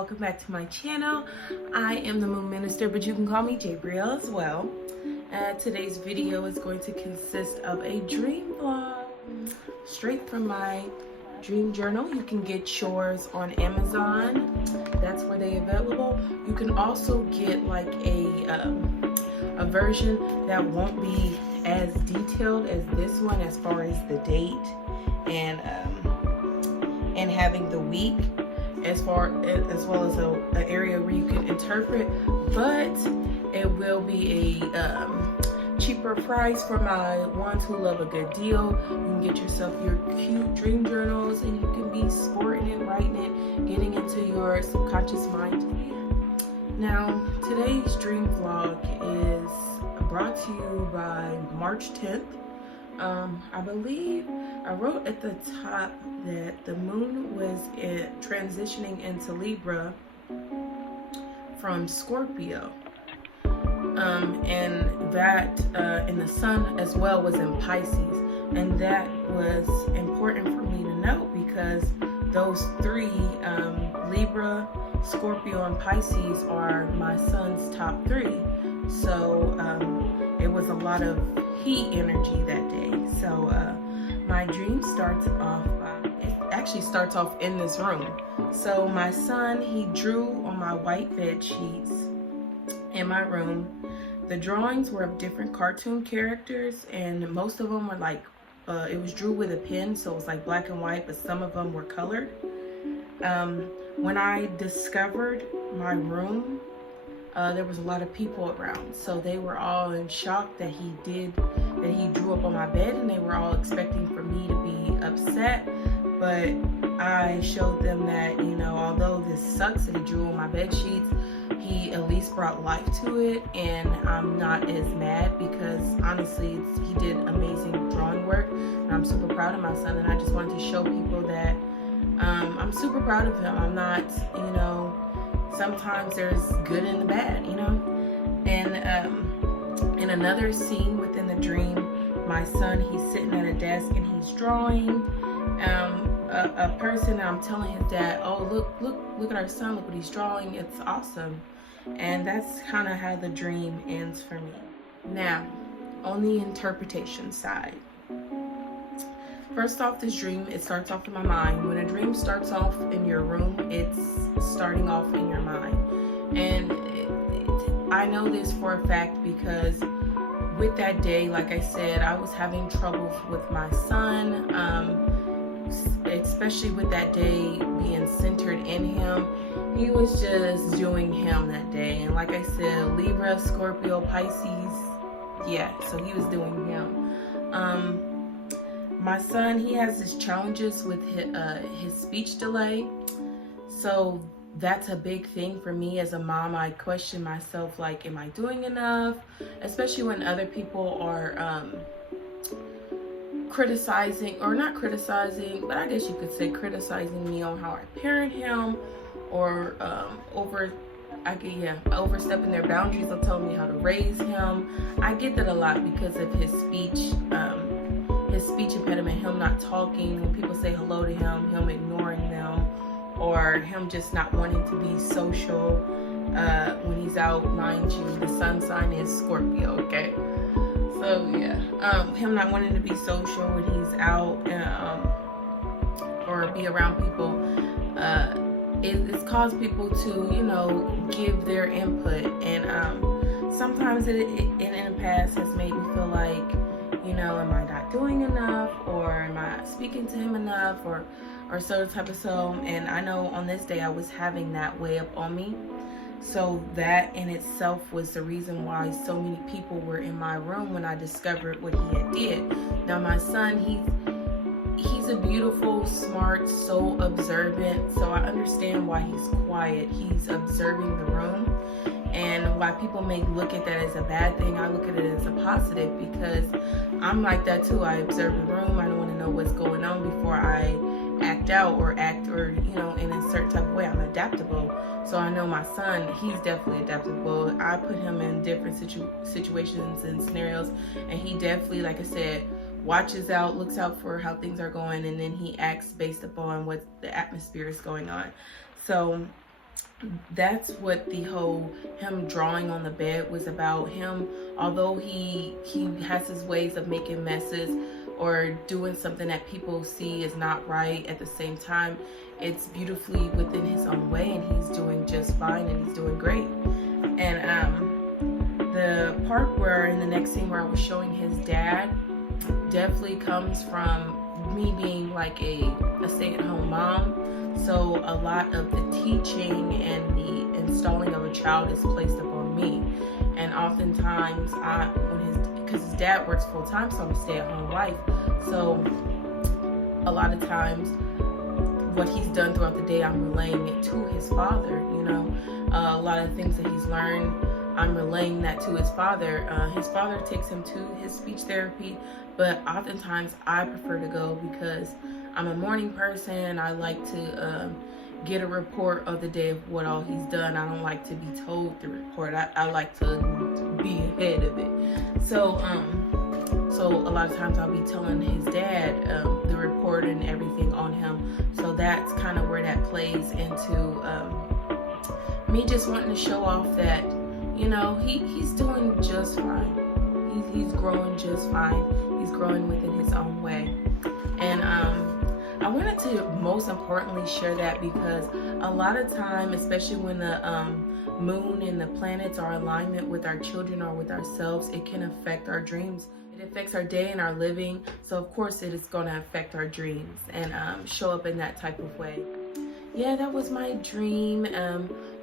welcome back to my channel. I am the Moon Minister, but you can call me Jabriel as well. Today's video is going to consist of a dream vlog straight from my dream journal. You can get yours on Amazon. That's where they're available. You can also get like a version that won't be as detailed as this one as far as the date and having the week as well as an area where you can interpret, but it will be a cheaper price for my ones who love a good deal. You can get yourself your cute dream journals and you can be sporting it, writing it, getting into your subconscious mind. Now, today's dream vlog is brought to you by March 10th. I believe I wrote at the top that the moon was transitioning into Libra from Scorpio. And that and the sun as well was in Pisces, and that was important for me to note because those three, Libra, Scorpio, and Pisces, are my son's top three. So it was a lot of heat energy that day. So my dream starts off it actually starts off in this room. So my son, he drew on my white bed sheets in my room. The drawings were of different cartoon characters, and most of them were like it was drew with a pen, so it was like black and white, but some of them were colored. When I discovered my room, there was a lot of people around, so they were all in shock that he drew up on my bed, and they were all expecting for me to be upset. But I showed them that, you know, although this sucks that he drew on my bed sheets, he at least brought life to it, and I'm not as mad because honestly he did amazing drawing work, and I'm super proud of my son. And I just wanted to show people that I'm super proud of him. I'm not, you know, sometimes there's good and the bad, you know. And in another scene within the dream, my son, he's sitting at a desk and he's drawing a person, and I'm telling his dad, oh, look at our son, look what he's drawing, it's awesome. And that's kind of how the dream ends for me. Now, on the interpretation side, first off, this dream, it starts off in my mind. When a dream starts off in your room, it's starting off in your mind. And I know this for a fact because with that day, like I said, I was having troubles with my son, especially with that day being centered in him. He was just doing him that day. And like I said, Libra, Scorpio, Pisces, yeah, so he was doing him. My son, he has his challenges with his speech delay. So that's a big thing for me as a mom. I question myself, like, am I doing enough? Especially when other people are criticizing, or not criticizing, but I guess you could say criticizing me on how I parent him, or overstepping their boundaries or telling me how to raise him. I get that a lot because of his speech impediment, him not talking. When people say hello to him, him ignoring them, or him just not wanting to be social when he's out. Mind you, the sun sign is Scorpio, okay? So yeah, him not wanting to be social when he's out or be around people, it's caused people to, you know, give their input. And sometimes it in the past has made me feel like, you know, am I not doing enough, or am I speaking to him enough, or so type of so. And I know on this day I was having that weigh up on me. So that in itself was the reason why so many people were in my room when I discovered what he had did. Now my son, he's a beautiful, smart, so observant. So I understand why he's quiet. He's observing the room. And why people may look at that as a bad thing, I look at it as a positive, because I'm like that too. I observe the room. I don't want to know what's going on before I act out or you know, in a certain type of way. I'm adaptable. So I know my son, he's definitely adaptable. I put him in different situations and scenarios, and he definitely, like I said, watches out, looks out for how things are going, and then he acts based upon what the atmosphere is going on. So that's what the whole him drawing on the bed was about. Him, although he has his ways of making messes or doing something that people see is not right, at the same time it's beautifully within his own way, and he's doing just fine, and he's doing great. And the part where in the next scene where I was showing his dad definitely comes from me being like a stay-at-home mom. So a lot of the teaching and the installing of a child is placed upon me. And oftentimes because his dad works full-time, so I'm a stay-at-home wife. So a lot of times what he's done throughout the day, I'm relaying it to his father. A lot of things that he's learned, I'm relaying that to his father. His father takes him to his speech therapy, but oftentimes I prefer to go because I'm a morning person. I like to get a report of the day of what all he's done. I don't like to be told the report. I like to be ahead of it. So a lot of times I'll be telling his dad the report and everything on him. So that's kind of where that plays into me just wanting to show off that, he's doing just fine. He's growing just fine. He's growing within his own way. And I wanted to most importantly share that because a lot of time, especially when the moon and the planets are in alignment with our children or with ourselves, it can affect our dreams. It affects our day and our living. So of course it is going to affect our dreams and show up in that type of way. Yeah, that was my dream.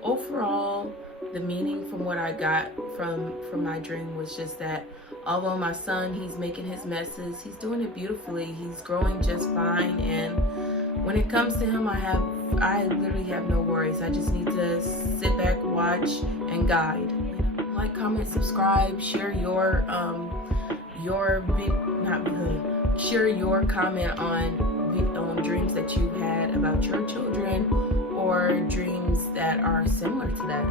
Overall, the meaning from what I got from my dream was just that although my son, he's making his messes, he's doing it beautifully. He's growing just fine. And when it comes to him, I literally have no worries. I just need to sit back, watch, and guide. Like, comment, subscribe, share share your comment on dreams that you've had about your children or dreams that are similar to that.